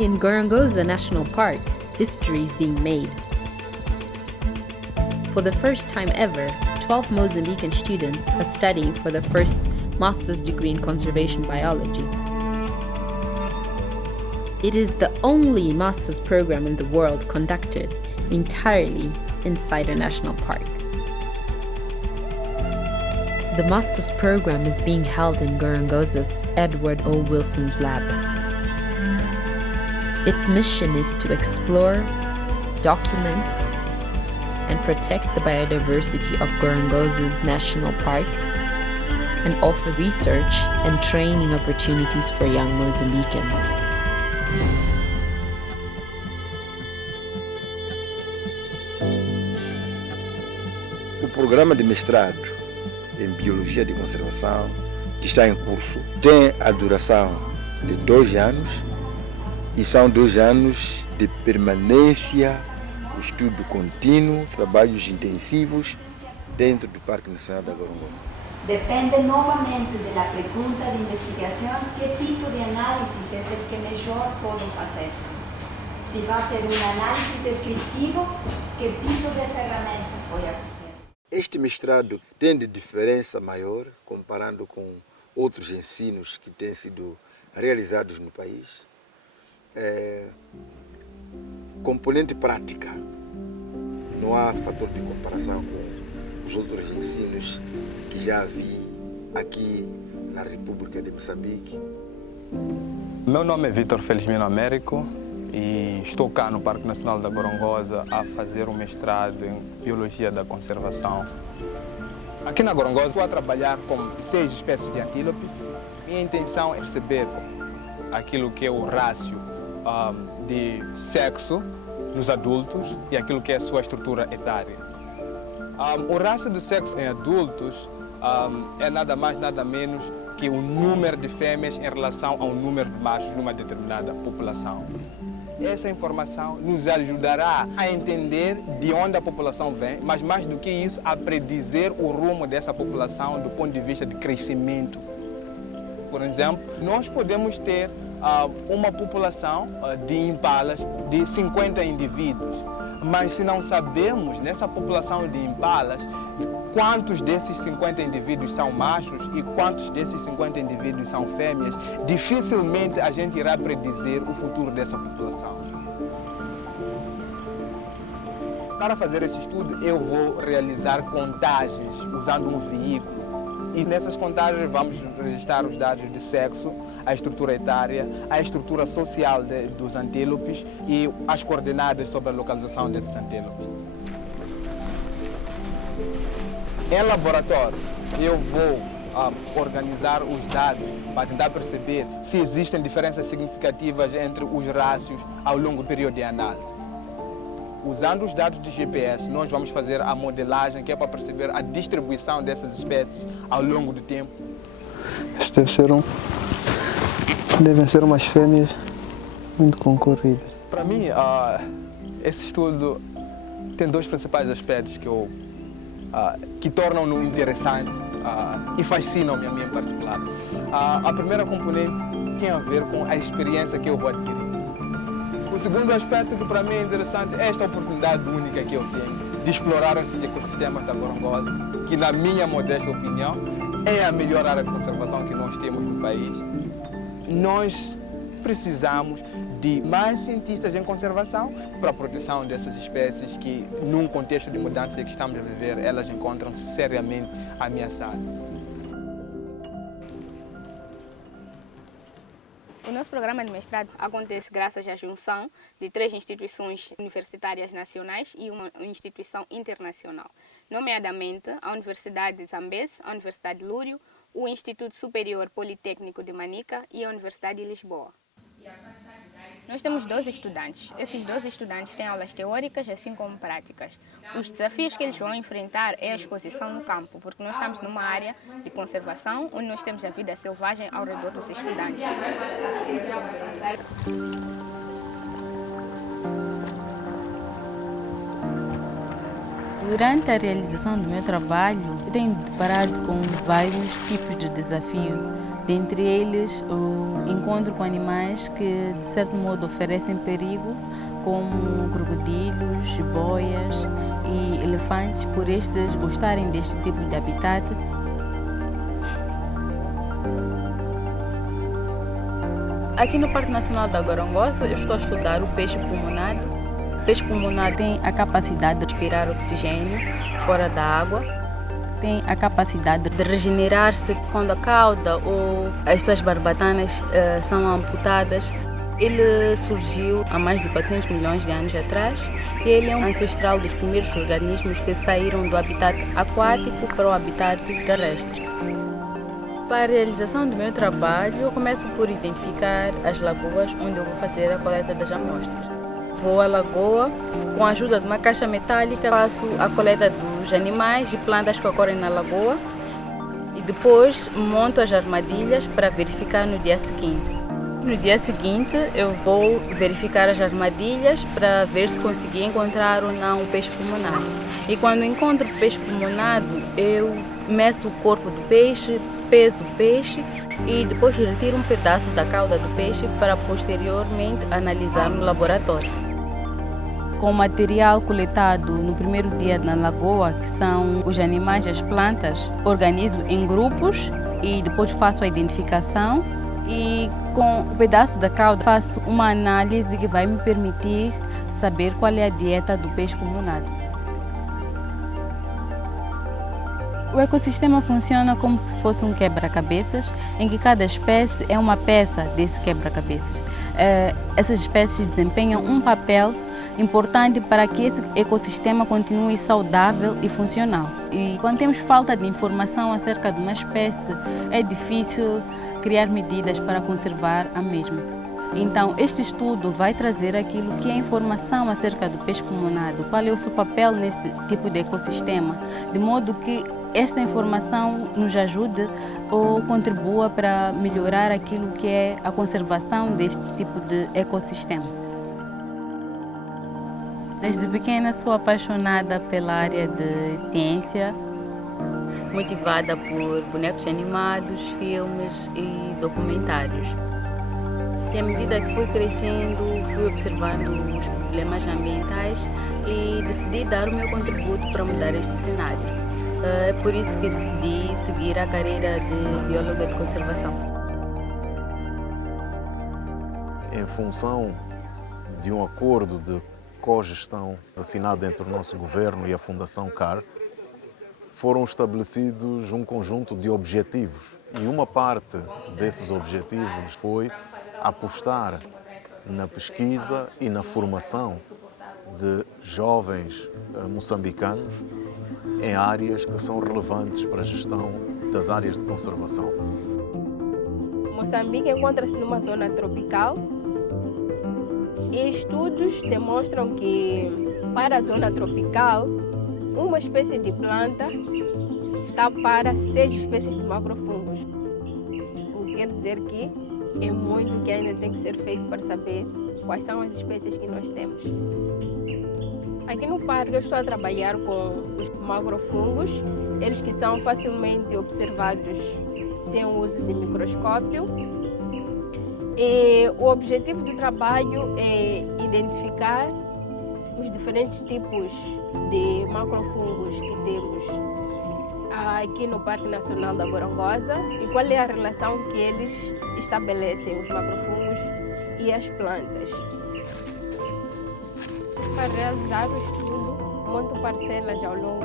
In Gorongosa National Park, history is being made. For the first time ever, 12 Mozambican students are studying for their first master's degree in conservation biology. It is the only master's program in the world conducted entirely inside a national park. The master's program is being held in Gorongosa's Edward O. Wilson's lab. Its mission is to explore, document, and protect the biodiversity of Gorongosa's National Park and offer research and training opportunities for young Mozambicans. O programa de mestrado em Biologia de Conservação, que está em curso, tem a duração de 2 anos e são 2 anos de permanência, estudo contínuo, trabalhos intensivos dentro do Parque Nacional da Gorongosa. Depende novamente da pergunta de investigação, que tipo de análise é o que melhor pode fazer. Se vai ser análise descritivo, que tipo de ferramentas vou fazer. Este mestrado tem de diferença maior comparando com outros ensinos que têm sido realizados no país. Componente prática. Não há fator de comparação com os outros ensinos que já vi aqui na República de Moçambique. Meu nome é Vitor Felizmino Américo e estou cá no Parque Nacional da Gorongosa a fazer um mestrado em Biologia da Conservação. Aqui na Gorongosa estou a trabalhar com 6 espécies de antílope. Minha intenção é perceber aquilo que é o rácio de sexo nos adultos e aquilo que é a sua estrutura etária. O rácio do sexo em adultos é nada mais, nada menos que o número de fêmeas em relação ao número de machos numa determinada população. Essa informação nos ajudará a entender de onde a população vem, mas mais do que isso, a predizer o rumo dessa população do ponto de vista de crescimento. Por exemplo, nós podemos ter uma população de impalas de 50 indivíduos, mas se não sabemos nessa população de impalas quantos desses 50 indivíduos são machos e quantos desses 50 indivíduos são fêmeas, dificilmente a gente irá predizer o futuro dessa população. Para fazer esse estudo, eu vou realizar contagens usando um veículo. E nessas contagens vamos registrar os dados de sexo, a estrutura etária, a estrutura social dos antílopes e as coordenadas sobre a localização desses antílopes. Em laboratório, eu vou organizar os dados para tentar perceber se existem diferenças significativas entre os rácios ao longo do período de análise. Usando os dados de GPS, nós vamos fazer a modelagem que é para perceber a distribuição dessas espécies ao longo do tempo. Esse devem ser umas fêmeas muito concorridas. Para mim, esse estudo tem 2 principais aspectos que tornam-no interessante e fascinam-me a mim em particular. A primeira componente tem a ver com a experiência que eu vou adquirir. O segundo aspecto que para mim é interessante é esta oportunidade única que eu tenho de explorar esses ecossistemas da Gorongosa, que na minha modesta opinião é a melhor área de conservação que nós temos no país. Nós precisamos de mais cientistas em conservação para a proteção dessas espécies que, num contexto de mudança que estamos a viver, elas encontram-se seriamente ameaçadas. O nosso programa de mestrado acontece graças à junção de 3 instituições universitárias nacionais e uma instituição internacional, nomeadamente a Universidade de Zambeze, a Universidade de Lúrio, o Instituto Superior Politécnico de Manica e a Universidade de Lisboa. Nós temos 12 estudantes. Esses 12 estudantes têm aulas teóricas assim como práticas. Os desafios que eles vão enfrentar é a exposição no campo, porque nós estamos numa área de conservação onde nós temos a vida selvagem ao redor dos estudantes. Durante a realização do meu trabalho, eu tenho deparado com vários tipos de desafios, dentre eles o encontro com animais que de certo modo oferecem perigo, como crocodilos, boias e elefantes, por estes gostarem deste tipo de habitat. Aqui no Parque Nacional da Gorongosa eu estou a estudar o peixe pulmonado. O peixe pulmonado tem a capacidade de respirar oxigênio fora da água, tem a capacidade de regenerar-se quando a cauda ou as suas barbatanas são amputadas. Ele surgiu há mais de 400 milhões de anos atrás e ele é um ancestral dos primeiros organismos que saíram do habitat aquático para o habitat terrestre. Para a realização do meu trabalho, eu começo por identificar as lagoas onde eu vou fazer a coleta das amostras. Vou à lagoa, com a ajuda de uma caixa metálica, faço a coleta dos animais e plantas que ocorrem na lagoa e depois monto as armadilhas para verificar no dia seguinte. No dia seguinte, eu vou verificar as armadilhas para ver se consegui encontrar ou não o peixe pulmonado. E quando encontro o peixe pulmonado, eu meço o corpo do peixe, peso o peixe e depois retiro um pedaço da cauda do peixe para posteriormente analisar no laboratório. Com o material coletado no primeiro dia na lagoa, que são os animais e as plantas, organizo em grupos e depois faço a identificação. E com o pedaço da cauda faço uma análise que vai me permitir saber qual é a dieta do peixe pulmonado. O ecossistema funciona como se fosse um quebra-cabeças, em que cada espécie é uma peça desse quebra-cabeças. Essas espécies desempenham um papel importante para que esse ecossistema continue saudável e funcional. E quando temos falta de informação acerca de uma espécie, é difícil criar medidas para conservar a mesma. Então, este estudo vai trazer aquilo que é informação acerca do peixe pulmonado, qual é o seu papel nesse tipo de ecossistema, de modo que esta informação nos ajude ou contribua para melhorar aquilo que é a conservação deste tipo de ecossistema. Desde pequena sou apaixonada pela área de ciência, motivada por bonecos animados, filmes e documentários. E à medida que fui crescendo, fui observando os problemas ambientais e decidi dar o meu contributo para mudar este cenário. É por isso que decidi seguir a carreira de bióloga de conservação. Em função de um acordo de cogestão assinado entre o nosso governo e a Fundação CAR, foram estabelecidos um conjunto de objetivos e uma parte desses objetivos foi apostar na pesquisa e na formação de jovens moçambicanos em áreas que são relevantes para a gestão das áreas de conservação. Moçambique encontra-se numa zona tropical e estudos demonstram que para a zona tropical uma espécie de planta está para 6 espécies de macrofungos. O que quer dizer que é muito que ainda tem que ser feito para saber quais são as espécies que nós temos. Aqui no parque eu estou a trabalhar com os macrofungos, eles que são facilmente observados sem o uso de microscópio. E o objetivo do trabalho é identificar os diferentes tipos de macrofungos que temos aqui no Parque Nacional da Gorongosa e qual é a relação que eles estabelecem, os macrofungos e as plantas. Para realizar o estudo, monto parcelas ao longo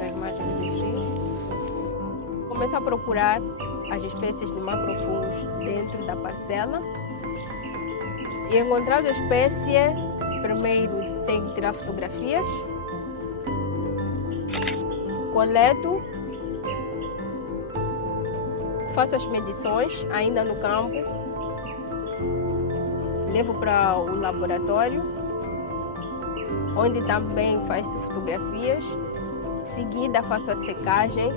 das margens do rio. Começo a procurar as espécies de macrofungos dentro da parcela e encontrando a espécie, primeiro tenho que tirar fotografias, coleto, faço as medições ainda no campo, levo para o laboratório, onde também faço fotografias, em seguida faço a secagem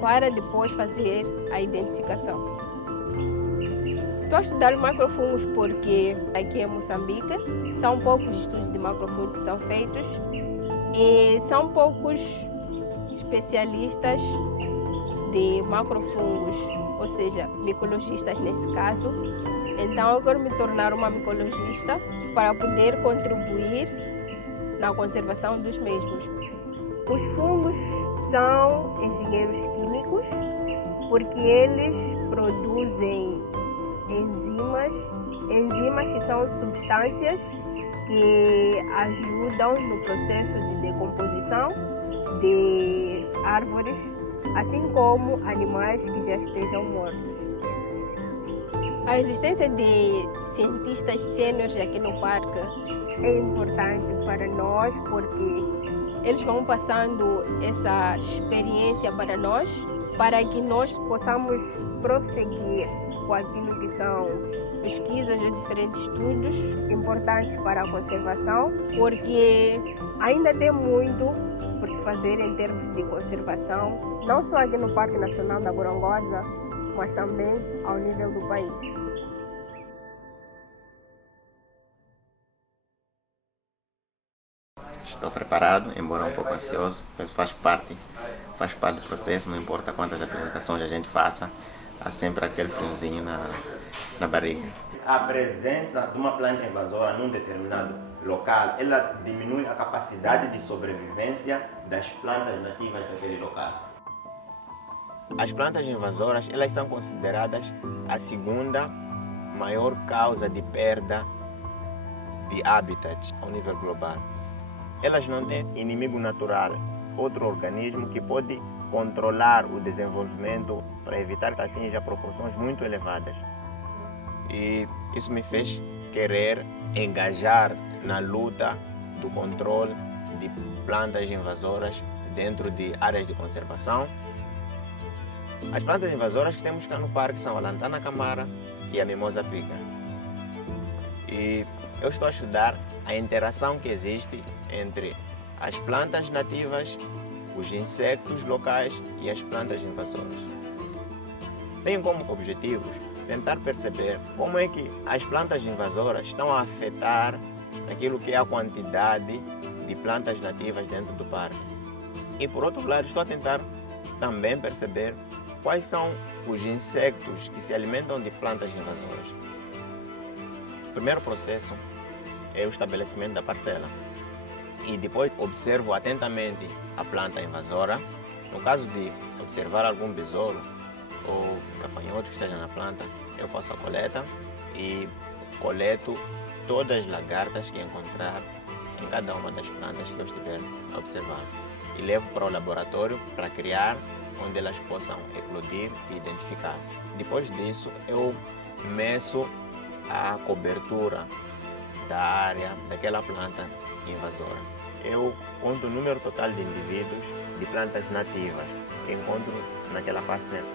para depois fazer a identificação. Estou a estudar macrofungos porque aqui em Moçambique são poucos estudos de macrofungos que são feitos e são poucos especialistas de macrofungos ou seja, micologistas nesse caso. Então eu quero me tornar uma micologista para poder contribuir na conservação dos mesmos. Os fungos são engenheiros químicos porque eles produzem enzimas que são substâncias que ajudam no processo de decomposição de árvores, assim como animais que já estejam mortos. A existência de cientistas sêniores aqui no parque é importante para nós porque eles vão passando essa experiência para nós, para que nós possamos prosseguir com aquilo que são pesquisas e diferentes estudos importantes para a conservação, porque ainda tem muito por se fazer em termos de conservação, não só aqui no Parque Nacional da Gorongosa, mas também ao nível do país. Estou preparado, embora um pouco ansioso, mas faz parte do processo, não importa quantas apresentações a gente faça, há sempre aquele friozinho na barriga. A presença de uma planta invasora num determinado local, ela diminui a capacidade de sobrevivência das plantas nativas daquele local. As plantas invasoras, elas são consideradas a segunda maior causa de perda de habitat ao nível global. Elas não têm inimigo natural, outro organismo que pode controlar o desenvolvimento para evitar que atinja proporções muito elevadas. E isso me fez querer engajar na luta do controle de plantas invasoras dentro de áreas de conservação. As plantas invasoras que temos cá no parque são a lantana camara e a mimosa pica. E eu estou a estudar a interação que existe entre as plantas nativas, os insetos locais e as plantas invasoras. Tenho como objetivos tentar perceber como é que as plantas invasoras estão a afetar aquilo que é a quantidade de plantas nativas dentro do parque. E por outro lado, estou a tentar também perceber quais são os insectos que se alimentam de plantas invasoras. O primeiro processo é o estabelecimento da parcela. E depois observo atentamente a planta invasora. No caso de observar algum besouro ou gafanhoto que esteja na planta, eu faço a coleta e coleto todas as lagartas que encontrar em cada uma das plantas que eu estiver a observar. E levo para o laboratório para criar onde elas possam eclodir e identificar. Depois disso, eu meço a cobertura da área daquela planta invasora. Eu conto o número total de indivíduos de plantas nativas que encontro naquela parcela.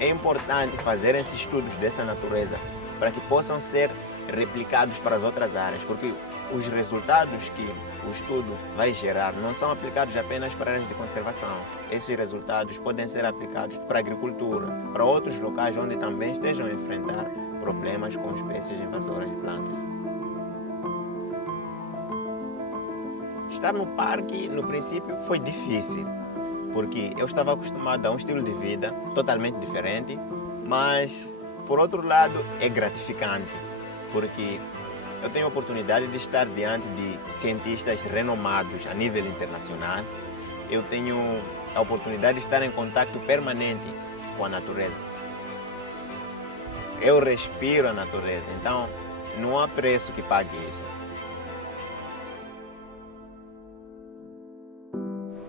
É importante fazer esses estudos dessa natureza para que possam ser replicados para as outras áreas, porque os resultados que o estudo vai gerar não são aplicados apenas para áreas de conservação. Esses resultados podem ser aplicados para a agricultura, para outros locais onde também estejam a enfrentar problemas com espécies invasoras de plantas. Estar no parque, no princípio, foi difícil, porque eu estava acostumado a um estilo de vida totalmente diferente, mas, por outro lado, é gratificante, porque eu tenho a oportunidade de estar diante de cientistas renomados a nível internacional. Eu tenho a oportunidade de estar em contato permanente com a natureza. Eu respiro a natureza, então não há preço que pague isso.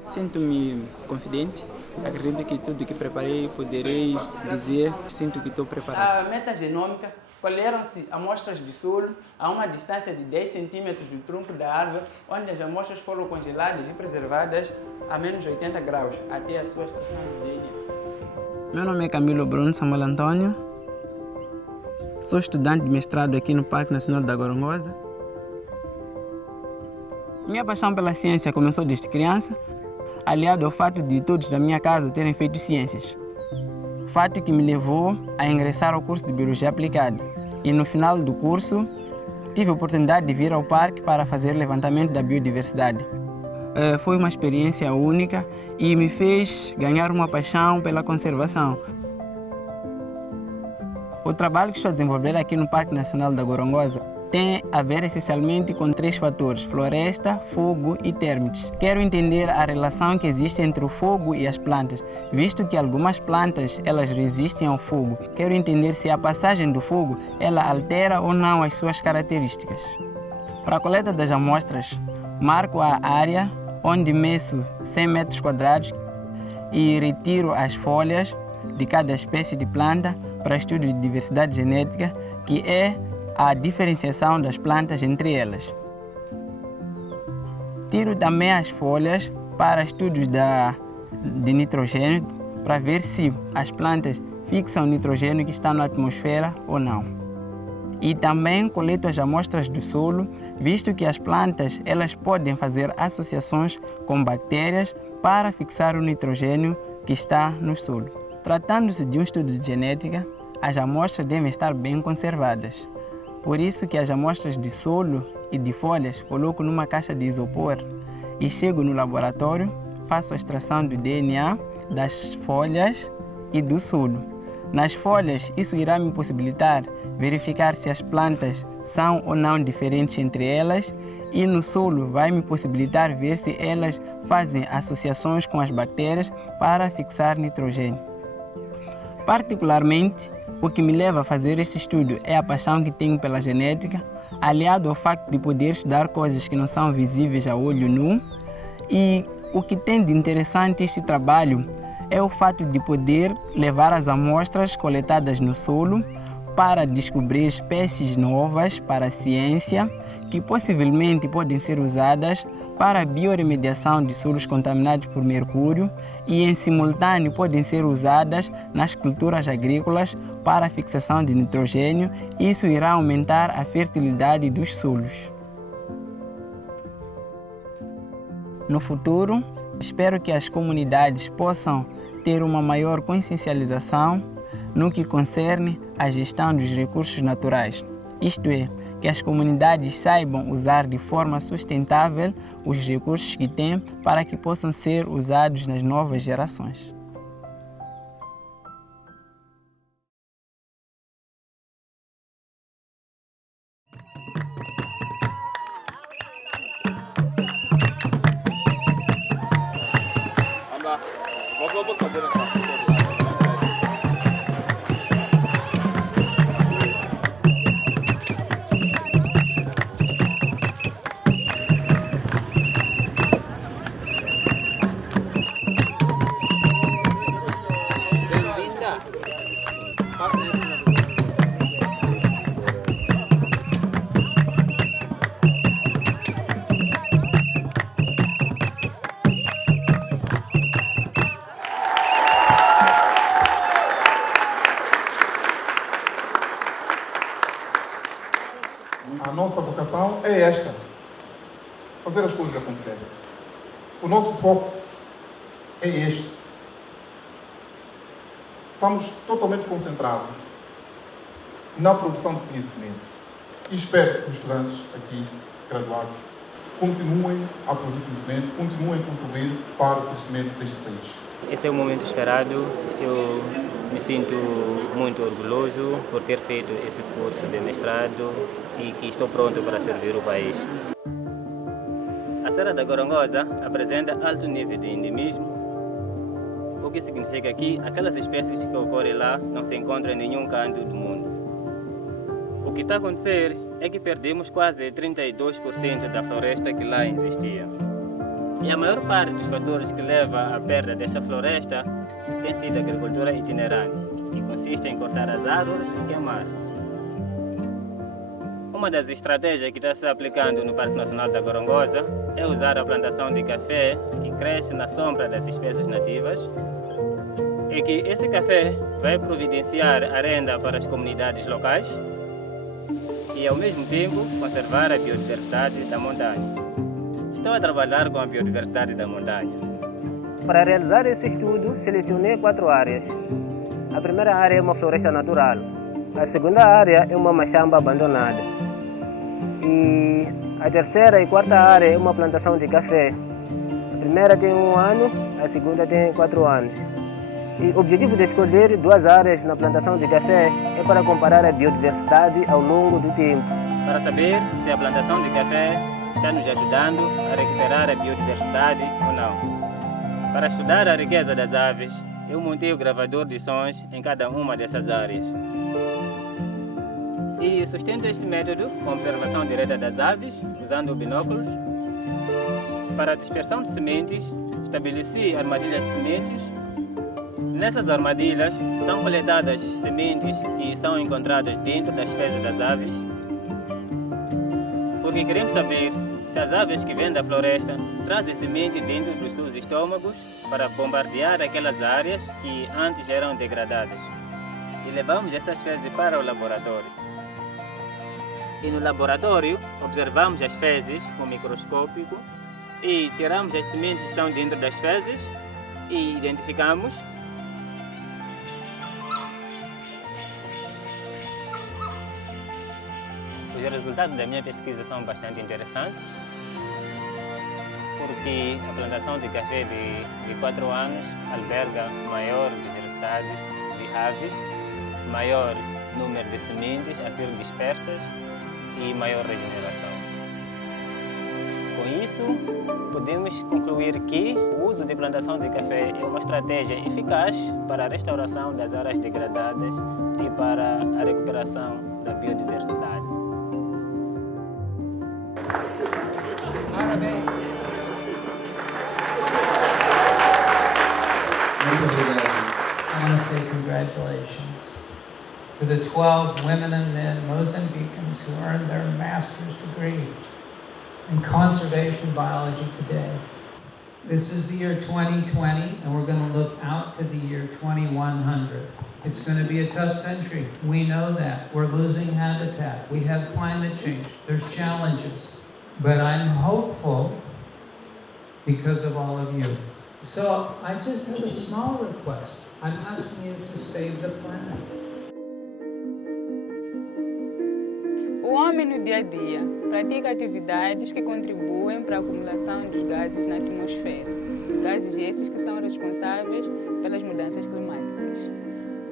Sinto-me confidente. Acredito que tudo que preparei poderei dizer. Sinto que estou preparado. A metagenômica colheram-se amostras de solo a uma distância de 10 centímetros do tronco da árvore, onde as amostras foram congeladas e preservadas a menos 80 graus, até a sua extração de DNA. Meu nome é Camilo Bruno Samuel Antônio. Sou estudante de mestrado aqui no Parque Nacional da Gorongosa. Minha paixão pela ciência começou desde criança, aliado ao fato de todos da minha casa terem feito ciências. Fato que me levou a ingressar ao curso de Biologia Aplicada. E no final do curso, tive a oportunidade de vir ao parque para fazer levantamento da biodiversidade. foi uma experiência única e me fez ganhar uma paixão pela conservação. O trabalho que estou a desenvolver aqui no Parque Nacional da Gorongosa tem a ver essencialmente com 3 fatores: floresta, fogo e termites. Quero entender a relação que existe entre o fogo e as plantas, visto que algumas plantas elas resistem ao fogo. Quero entender se a passagem do fogo ela altera ou não as suas características. Para a coleta das amostras, marco a área onde meço 100 metros quadrados e retiro as folhas de cada espécie de planta para estudo de diversidade genética, que é a diferenciação das plantas entre elas. Tiro também as folhas para estudos de nitrogênio, para ver se as plantas fixam o nitrogênio que está na atmosfera ou não. E também coleto as amostras do solo, visto que as plantas elas podem fazer associações com bactérias para fixar o nitrogênio que está no solo. Tratando-se de um estudo de genética, as amostras devem estar bem conservadas. Por isso que as amostras de solo e de folhas coloco numa caixa de isopor e chego no laboratório, faço a extração do DNA das folhas e do solo. Nas folhas, isso irá me possibilitar verificar se as plantas são ou não diferentes entre elas, e no solo vai me possibilitar ver se elas fazem associações com as bactérias para fixar nitrogênio. Particularmente, o que me leva a fazer este estudo é a paixão que tenho pela genética, aliado ao facto de poder estudar coisas que não são visíveis a olho nu. E o que tem de interessante este trabalho é o fato de poder levar as amostras coletadas no solo para descobrir espécies novas para a ciência que possivelmente podem ser usadas para a biorremediação de solos contaminados por mercúrio e, em simultâneo, podem ser usadas nas culturas agrícolas para a fixação de nitrogênio. Isso irá aumentar a fertilidade dos solos. No futuro, espero que as comunidades possam ter uma maior consciencialização no que concerne à gestão dos recursos naturais, isto é, que as comunidades saibam usar de forma sustentável os recursos que têm para que possam ser usados nas novas gerações. Vamos fazer essa. A nossa vocação é esta: fazer as coisas acontecerem. O nosso foco é este. Estamos totalmente concentrados na produção de conhecimento e espero que os estudantes aqui, graduados, continuem a produzir conhecimento, continuem a contribuir para o crescimento deste país. Esse é um momento esperado. Eu me sinto muito orgulhoso por ter feito esse curso de mestrado e que estou pronto para servir o país. A Serra da Gorongosa apresenta alto nível de endemismo, o que significa que aquelas espécies que ocorrem lá não se encontram em nenhum canto do mundo. O que está a acontecer é que perdemos quase 32% da floresta que lá existia. E a maior parte dos fatores que leva à perda desta floresta tem sido a agricultura itinerante, que consiste em cortar as árvores e queimar. Uma das estratégias que está se aplicando no Parque Nacional da Gorongosa é usar a plantação de café, que cresce na sombra das espécies nativas, e que esse café vai providenciar a renda para as comunidades locais e, ao mesmo tempo, conservar a biodiversidade da montanha. Estou a trabalhar com a biodiversidade da montanha. Para realizar esse estudo, selecionei 4 áreas. A primeira área é uma floresta natural. A segunda área é uma machamba abandonada. E a terceira e quarta área é uma plantação de café. A primeira tem 1 ano, a segunda tem 4 anos. E o objetivo de escolher 2 áreas na plantação de café é para comparar a biodiversidade ao longo do tempo. Para saber se a plantação de café está nos ajudando a recuperar a biodiversidade ou não. Para estudar a riqueza das aves, eu montei o gravador de sons em cada uma dessas áreas. E sustento este método com observação direta das aves, usando binóculos. Para a dispersão de sementes, estabeleci armadilhas de sementes. Nessas armadilhas são coletadas sementes e são encontradas dentro das fezes das aves, porque queremos saber se as aves que vêm da floresta trazem semente dentro dos seus estômagos para bombardear aquelas áreas que antes eram degradadas. E levamos essas fezes para o laboratório. E no laboratório observamos as fezes com microscópio e tiramos as sementes que estão dentro das fezes e identificamos. Os resultados da minha pesquisa são bastante interessantes, porque a plantação de café de 4 anos alberga maior diversidade de aves, maior número de sementes a ser dispersas e maior regeneração. Com isso, podemos concluir que o uso de plantação de café é uma estratégia eficaz para a restauração das áreas degradadas e para a recuperação da biodiversidade. Muito obrigado. I want to say congratulations to the 12 women and men Mozambicans who earned their master's degree in conservation biology today. This is the year 2020, and we're going to look out to the year 2100. It's going to be a tough century. We know that. We're losing habitat. We have climate change. There's challenges. But I'm hopeful because of all of you. So I just have a small request. I'm asking you to save the planet. O homem no dia a dia pratica atividades que contribuem para a acumulação dos gases na atmosfera. Gases esses que são responsáveis pelas mudanças climáticas.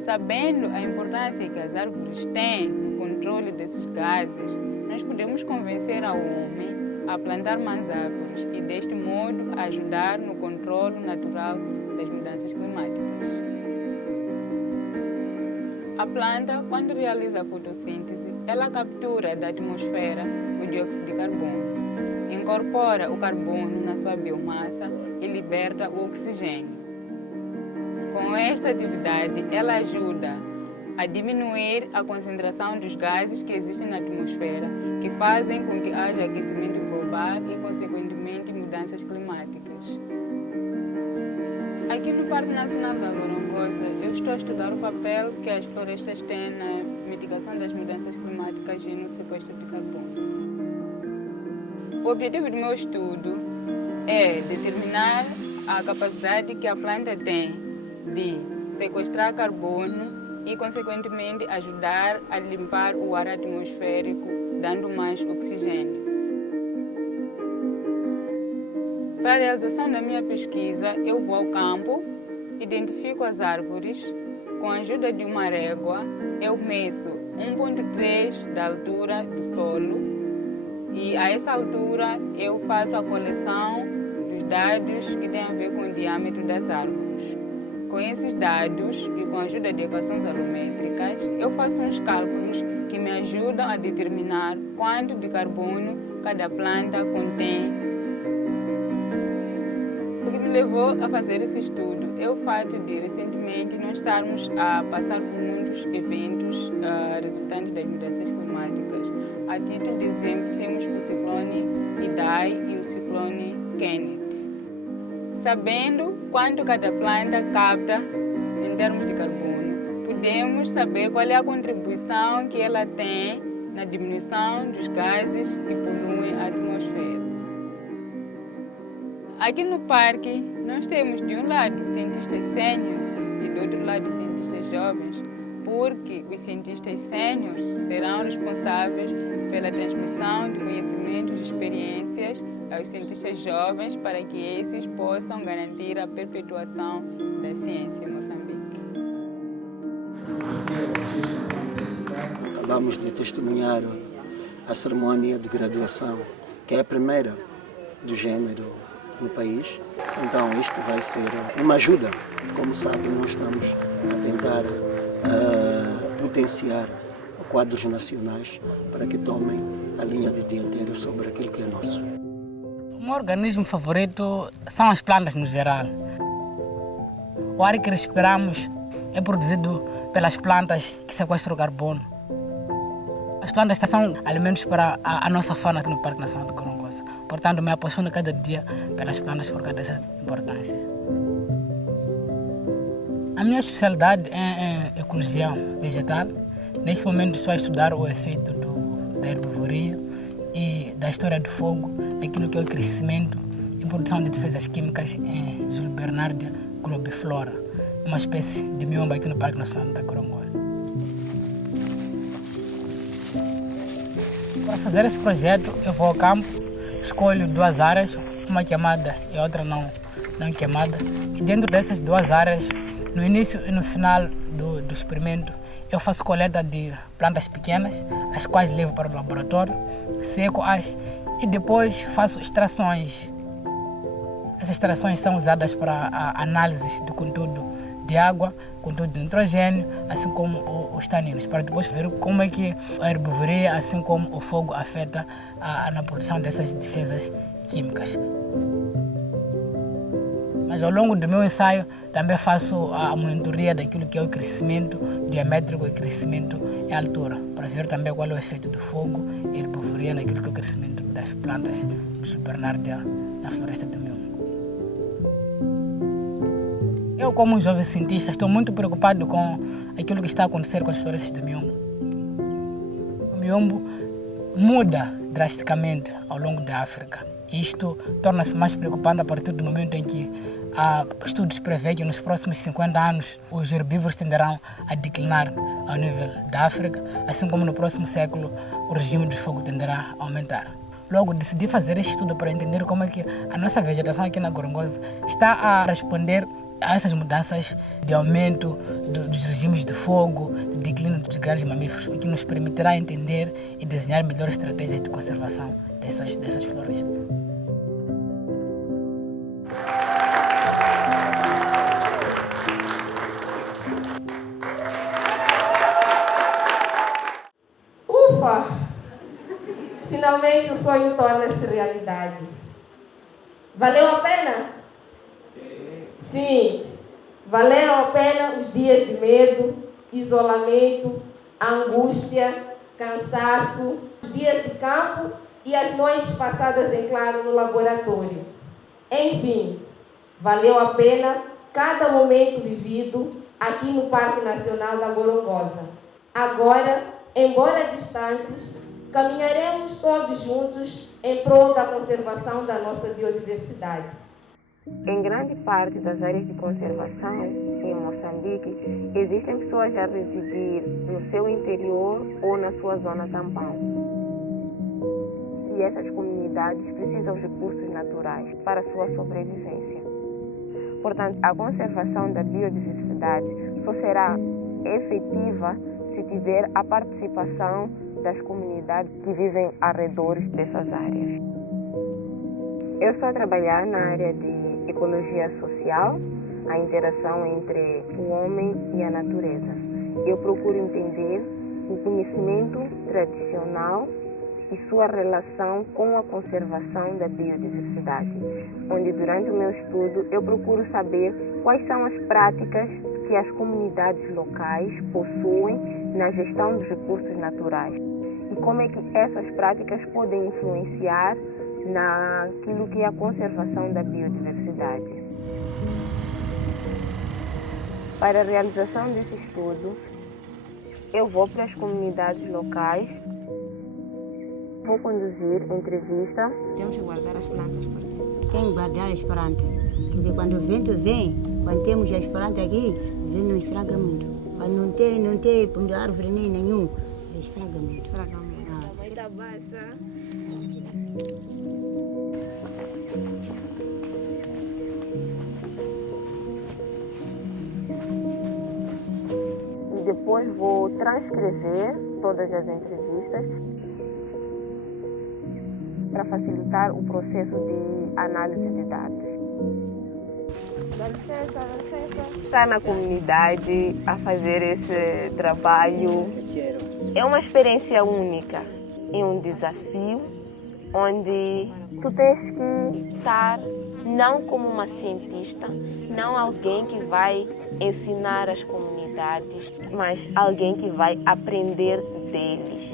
Sabendo a importância que as árvores têm no controle desses gases, nós podemos convencer ao homem a plantar mais árvores e, deste modo, ajudar no controle natural das mudanças climáticas. A planta, quando realiza a fotossíntese, ela captura da atmosfera o dióxido de carbono, incorpora o carbono na sua biomassa e liberta o oxigênio. Com esta atividade, ela ajuda a diminuir a concentração dos gases que existem na atmosfera, que fazem com que haja aquecimento global e, consequentemente, mudanças climáticas. Aqui no Parque Nacional da Gorongosa, eu estou a estudar o papel que as florestas têm na mitigação das mudanças climáticas e no sequestro de carbono. O objetivo do meu estudo é determinar a capacidade que a planta tem de sequestrar carbono e, consequentemente, ajudar a limpar o ar atmosférico, dando mais oxigênio. Para a realização da minha pesquisa, eu vou ao campo, identifico as árvores, com a ajuda de uma régua, eu meço 1,3 da altura do solo e, a essa altura, eu faço a coleção dos dados que têm a ver com o diâmetro das árvores. Com esses dados e com a ajuda de equações alométricas, eu faço uns cálculos que me ajudam a determinar quanto de carbono cada planta contém. O que me levou a fazer esse estudo é o fato de, recentemente, nós estarmos a passar por muitos eventos resultantes das mudanças climáticas. A título de exemplo, temos o ciclone Idai e o ciclone Kenneth. Sabendo quanto cada planta capta em termos de carbono, podemos saber qual é a contribuição que ela tem na diminuição dos gases que poluem a atmosfera. Aqui no parque, nós temos de um lado cientistas sênior e do outro lado cientistas jovens, porque os cientistas sêniores serão responsáveis pela transmissão de conhecimentos e experiências competências aos cientistas jovens para que esses possam garantir a perpetuação da ciência em Moçambique. Acabamos de testemunhar a cerimônia de graduação, que é a primeira do gênero no país. Então isto vai ser uma ajuda. Como sabem, nós estamos a tentar potenciar quadros nacionais para que tomem a linha de dianteira sobre aquilo que é nosso. O meu organismo favorito são as plantas no geral. O ar que respiramos é produzido pelas plantas que sequestram o carbono. As plantas são alimentos para a nossa fauna aqui no Parque Nacional do Gorongosa. Portanto, me apaixono cada dia pelas plantas por causa dessa importância. A minha especialidade é ecologia vegetal. Neste momento estou a estudar o efeito da herbivoria e da história do fogo, naquilo que é o crescimento e produção de defesas químicas em Julbernardia globiflora, uma espécie de miomba aqui no Parque Nacional da Gorongosa. Para fazer esse projeto, eu vou ao campo, escolho 2 áreas, uma queimada e outra não queimada. E dentro dessas 2 áreas, no início e no final do experimento, eu faço coleta de plantas pequenas, as quais levo para o laboratório, seco-as e depois faço extrações. Essas extrações são usadas para a análise do conteúdo de água, conteúdo de nitrogênio, assim como os taninos, para depois ver como é que a herbivoria, assim como o fogo, afeta na produção dessas defesas químicas. Mas ao longo do meu ensaio também faço a monitoria daquilo que é o crescimento diamétrico e crescimento em altura, para ver também qual é o efeito do fogo e herbivoria naquilo que é o crescimento das plantas de Julbernardia na floresta do Miombo. Eu, como um jovem cientista, estou muito preocupado com aquilo que está a acontecer com as florestas do Miombo. O Miombo muda drasticamente ao longo da África. Isto torna-se mais preocupante a partir do momento em que estudos prevêem que nos próximos 50 anos os herbívoros tenderão a declinar ao nível da África, assim como no próximo século o regime de fogo tenderá a aumentar. Logo, decidi fazer este estudo para entender como é que a nossa vegetação aqui na Gorongosa está a responder a essas mudanças de aumento dos regimes de fogo, de declínio dos grandes mamíferos, o que nos permitirá entender e desenhar melhores estratégias de conservação dessas florestas. Ufa! Finalmente o sonho torna-se realidade. Valeu a pena? Sim, valeram a pena os dias de medo, isolamento, angústia, cansaço, os dias de campo e as noites passadas em claro no laboratório. Enfim, valeu a pena cada momento vivido aqui no Parque Nacional da Gorongosa. Agora, embora distantes, caminharemos todos juntos em prol da conservação da nossa biodiversidade. Em grande parte das áreas de conservação em Moçambique, existem pessoas a residir no seu interior ou na sua zona tampão. E essas comunidades precisam de recursos naturais para sua sobrevivência. Portanto, a conservação da biodiversidade só será efetiva se tiver a participação das comunidades que vivem ao redor dessas áreas. Eu estou a trabalhar na área de ecologia social, a interação entre o homem e a natureza. Eu procuro entender o conhecimento tradicional e sua relação com a conservação da biodiversidade, onde durante o meu estudo eu procuro saber quais são as práticas que as comunidades locais possuem na gestão dos recursos naturais e como é que essas práticas podem influenciar naquilo que é a conservação da biodiversidade. Para a realização desse estudo, eu vou para as comunidades locais, vou conduzir entrevista. Temos que guardar as plantas, tem que guardar as plantas, porque quando o vento vem, quando temos as plantas aqui, o vento não estraga muito. Quando não tem árvore nem nenhum, estraga muito. Muita massa. Depois vou transcrever todas as entrevistas para facilitar o processo de análise de dados. Dá licença, dá licença. Estar na comunidade a fazer esse trabalho é uma experiência única, é um desafio onde tu tens que estar não como uma cientista, não alguém que vai ensinar as comunidades, mas alguém que vai aprender deles.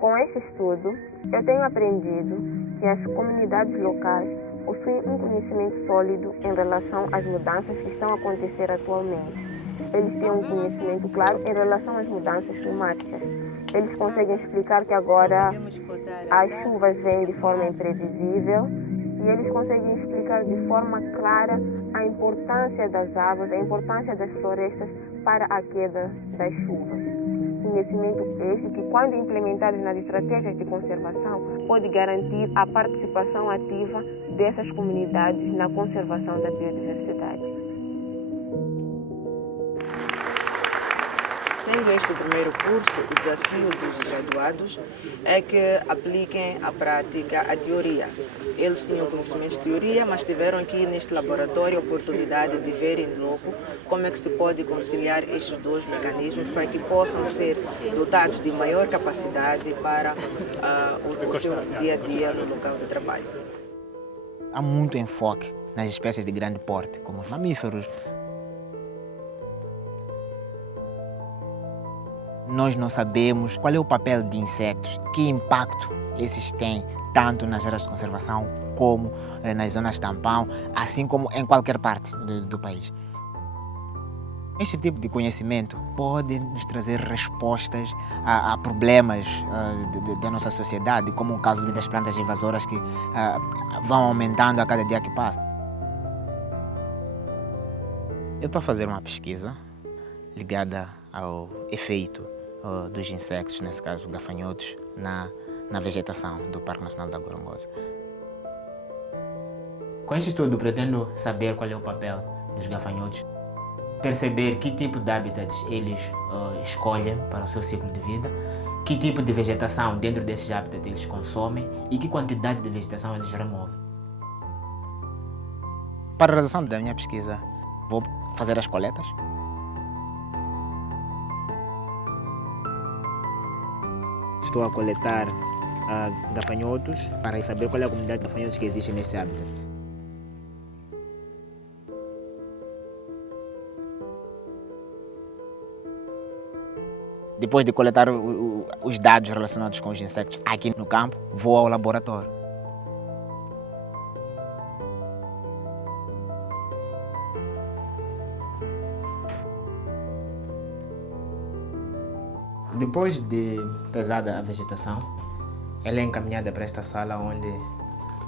Com esse estudo, eu tenho aprendido que as comunidades locais possuem um conhecimento sólido em relação às mudanças que estão a acontecer atualmente. Eles têm um conhecimento claro em relação às mudanças climáticas. Eles conseguem explicar que agora as chuvas vêm de forma imprevisível e eles conseguem explicar de forma clara a importância das árvores, a importância das florestas para a queda das chuvas. Conhecimento este que, quando implementado nas estratégias de conservação, pode garantir a participação ativa dessas comunidades na conservação da biodiversidade. Sendo este o primeiro curso, o desafio dos graduados é que apliquem à prática a teoria. Eles tinham conhecimento de teoria, mas tiveram aqui neste laboratório a oportunidade de verem logo como é que se pode conciliar estes dois mecanismos para que possam ser dotados de maior capacidade para o seu dia a dia no local de trabalho. Há muito enfoque nas espécies de grande porte, como os mamíferos. Nós não sabemos qual é o papel de insetos, que impacto esses têm, tanto nas áreas de conservação como nas zonas tampão, assim como em qualquer parte do país. Este tipo de conhecimento pode nos trazer respostas a problemas da nossa sociedade, como o caso das plantas invasoras que vão aumentando a cada dia que passa. Eu estou a fazer uma pesquisa ligada ao efeito dos insetos, nesse caso gafanhotos, na vegetação do Parque Nacional da Gorongosa. Com este estudo, pretendo saber qual é o papel dos gafanhotos, perceber que tipo de habitats eles escolhem para o seu ciclo de vida, que tipo de vegetação dentro desses habitats eles consomem e que quantidade de vegetação eles removem. Para a realização da minha pesquisa, vou fazer as coletas. Estou a coletar gafanhotos para saber qual é a comunidade de gafanhotos que existe nesse hábitat. Depois de coletar os dados relacionados com os insectos aqui no campo, vou ao laboratório. Depois de pesada a vegetação, ela é encaminhada para esta sala onde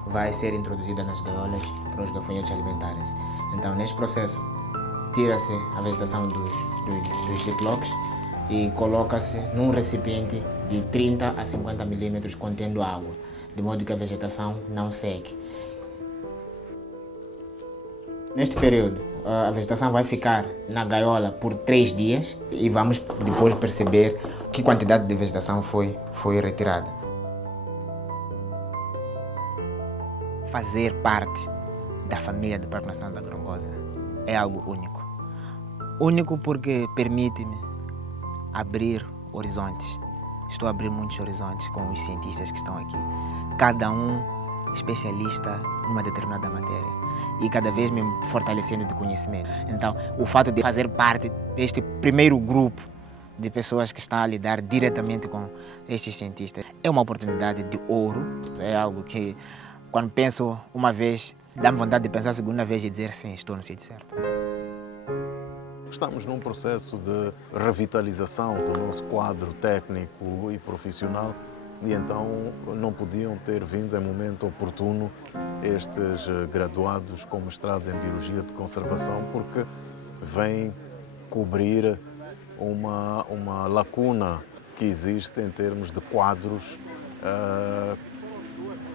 vai ser introduzida nas gaiolas para os gafanhotos alimentarem-se. Então, neste processo, tira-se a vegetação dos ziplocs e coloca-se num recipiente de 30 a 50 milímetros contendo água, de modo que a vegetação não seque. Neste período, a vegetação vai ficar na gaiola por 3 dias e vamos depois perceber que quantidade de vegetação foi retirada. Fazer parte da família do Parque Nacional da Gorongosa é algo único. Único porque permite-me abrir horizontes. Estou a abrir muitos horizontes com os cientistas que estão aqui. Cada um especialista numa determinada matéria e cada vez me fortalecendo de conhecimento. Então, o fato de fazer parte deste primeiro grupo de pessoas que estão a lidar diretamente com estes cientistas é uma oportunidade de ouro. É algo que, quando penso uma vez, dá-me vontade de pensar a segunda vez e dizer sim, estou no sítio certo. Estamos num processo de revitalização do nosso quadro técnico e profissional e então não podiam ter vindo em momento oportuno estes graduados com mestrado em Biologia de Conservação, porque vêm cobrir uma lacuna que existe em termos de quadros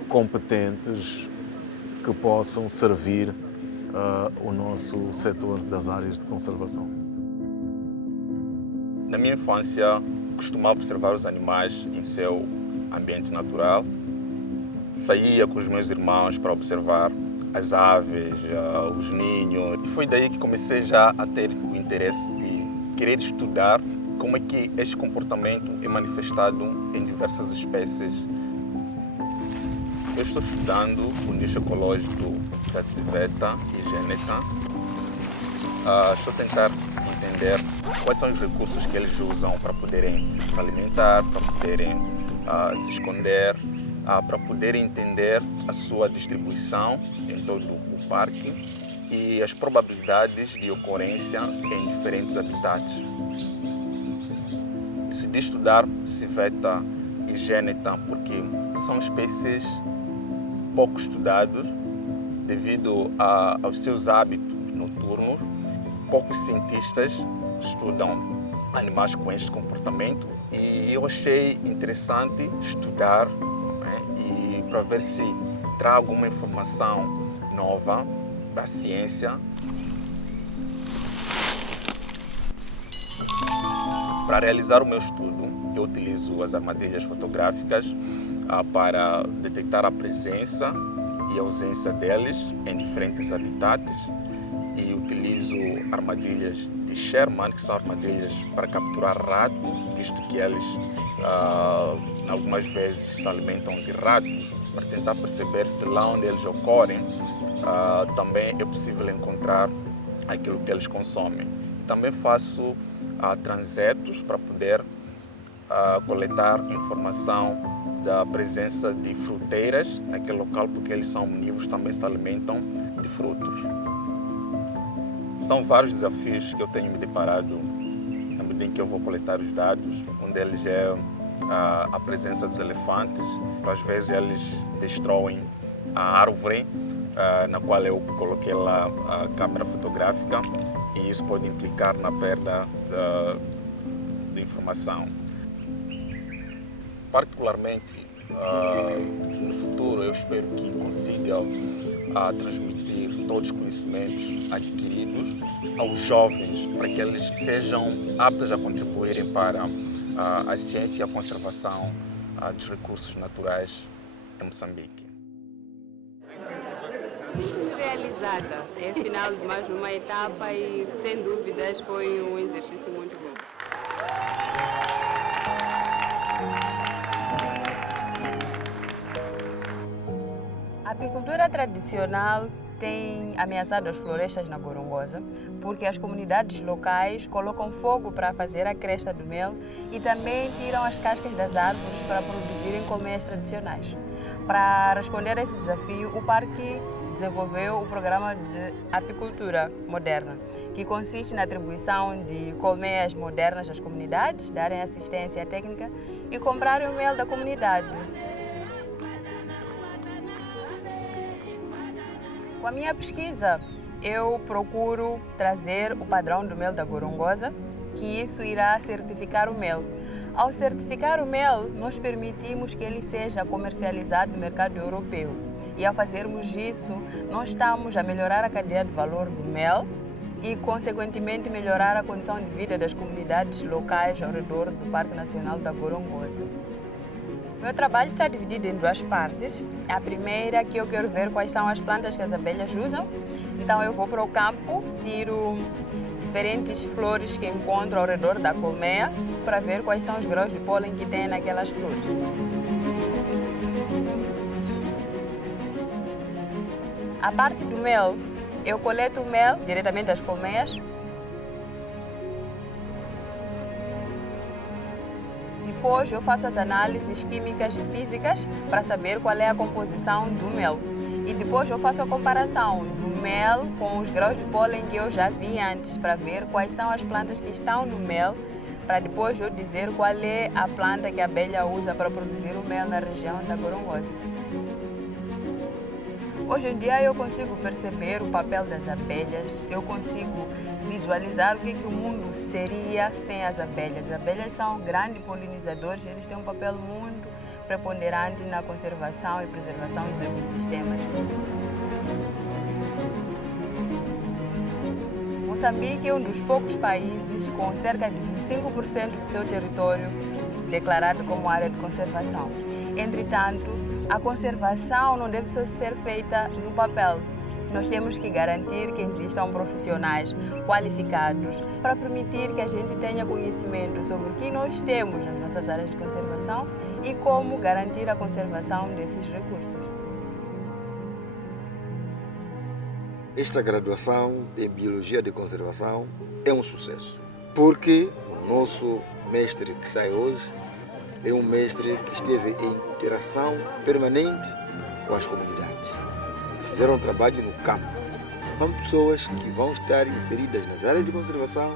competentes que possam servir o nosso setor das áreas de conservação. Na minha infância, costumava observar os animais em seu ambiente natural. Saía com os meus irmãos para observar as aves, os ninhos. E foi daí que comecei já a ter o interesse de querer estudar como é que este comportamento é manifestado em diversas espécies. Eu estou estudando o nicho ecológico da civeta e gêneta. Estou a tentar entender quais são os recursos que eles usam para poderem se alimentar, para poderem se esconder, para poderem entender a sua distribuição em todo o parque e as probabilidades de ocorrência em diferentes habitats. Decidi estudar civeta e gêneta porque são espécies pouco estudadas devido aos seus hábitos noturnos. Poucos cientistas estudam animais com este comportamento e eu achei interessante estudar, né, e para ver se trago alguma informação nova da ciência. Para realizar o meu estudo, eu utilizo as armadilhas fotográficas para detectar a presença e a ausência deles em diferentes habitats e utilizo armadilhas de Sherman, que são armadilhas para capturar rato, visto que eles algumas vezes se alimentam de ratos, para tentar perceber se lá onde eles ocorrem também é possível encontrar aquilo que eles consomem. Também faço transetos para poder coletar informação da presença de fruteiras naquele local, porque eles são omnívoros, também se alimentam de frutos. São vários desafios que eu tenho me deparado na medida em que eu vou coletar os dados. Um deles é a presença dos elefantes. Às vezes eles destroem a árvore na qual eu coloquei lá a câmera fotográfica e isso pode implicar na perda de informação. Particularmente no futuro, eu espero que consiga transmitir todos os conhecimentos adquiridos aos jovens, para que eles sejam aptos a contribuírem para a ciência e a conservação dos recursos naturais em Moçambique. Sinto-me realizada. É final de mais uma etapa e, sem dúvidas, foi um exercício muito bom. A apicultura tradicional tem ameaçado as florestas na Gorongosa, porque as comunidades locais colocam fogo para fazer a cresta do mel e também tiram as cascas das árvores para produzirem colmeias tradicionais. Para responder a esse desafio, o parque desenvolveu o programa de apicultura moderna, que consiste na atribuição de colmeias modernas às comunidades, darem assistência técnica e comprarem o mel da comunidade. Com a minha pesquisa, eu procuro trazer o padrão do mel da Gorongosa, que isso irá certificar o mel. Ao certificar o mel, nós permitimos que ele seja comercializado no mercado europeu. E ao fazermos isso, nós estamos a melhorar a cadeia de valor do mel e, consequentemente, melhorar a condição de vida das comunidades locais ao redor do Parque Nacional da Gorongosa. Meu trabalho está dividido em duas partes. A primeira, que eu quero ver quais são as plantas que as abelhas usam. Então eu vou para o campo, tiro diferentes flores que encontro ao redor da colmeia para ver quais são os grãos de pólen que tem naquelas flores. A parte do mel, eu coleto o mel diretamente das colmeias. Depois eu faço as análises químicas e físicas para saber qual é a composição do mel. E depois eu faço a comparação do mel com os grãos de pólen que eu já vi antes, para ver quais são as plantas que estão no mel, para depois eu dizer qual é a planta que a abelha usa para produzir o mel na região da Gorongosa. Hoje em dia eu consigo perceber o papel das abelhas, eu consigo visualizar o que o mundo seria sem as abelhas. As abelhas são grandes polinizadores, eles têm um papel muito preponderante na conservação e preservação dos ecossistemas. Moçambique é um dos poucos países com cerca de 25% de seu território declarado como área de conservação. Entretanto, a conservação não deve só ser feita no papel. Nós temos que garantir que existam profissionais qualificados para permitir que a gente tenha conhecimento sobre o que nós temos nas nossas áreas de conservação e como garantir a conservação desses recursos. Esta graduação em Biologia de Conservação é um sucesso, porque o nosso mestre que sai hoje é um mestre que esteve em interação permanente com as comunidades. Fizeram um trabalho no campo. São pessoas que vão estar inseridas nas áreas de conservação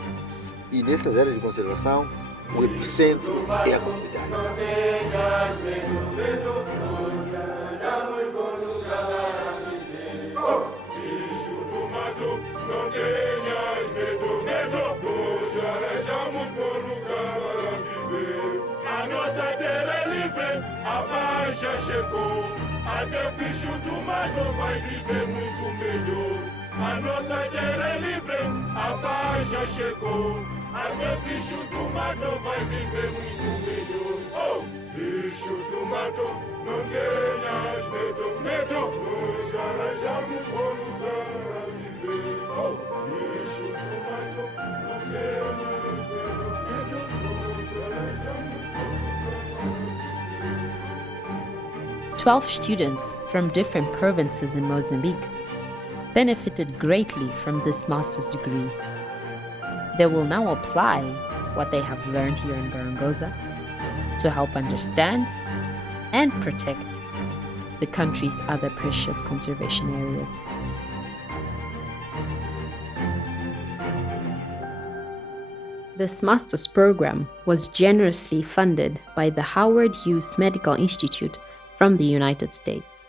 e nessas áreas de conservação o epicentro é a comunidade. Não tenhas medo, medo, nos arranjamos bom lugar para viver. Bicho do mato, não tenhas medo, medo, nos arranjamos bom lugar para viver. A nossa terra é livre, a paz já chegou. Até o bicho do mato vai viver muito melhor. A nossa terra é livre, a paz já chegou. Até o bicho do mato vai viver muito melhor. Oh! Bicho do mato, não tenhas medo, medo. Nos arranjamos bom lugar a viver. Oh! Bicho do mato, não tenhas medo, medo. Nos arranjamos bom lugar a viver. 12 students from different provinces in Mozambique benefited greatly from this master's degree. They will now apply what they have learned here in Gorongosa to help understand and protect the country's other precious conservation areas. This master's program was generously funded by the Howard Hughes Medical Institute from the United States.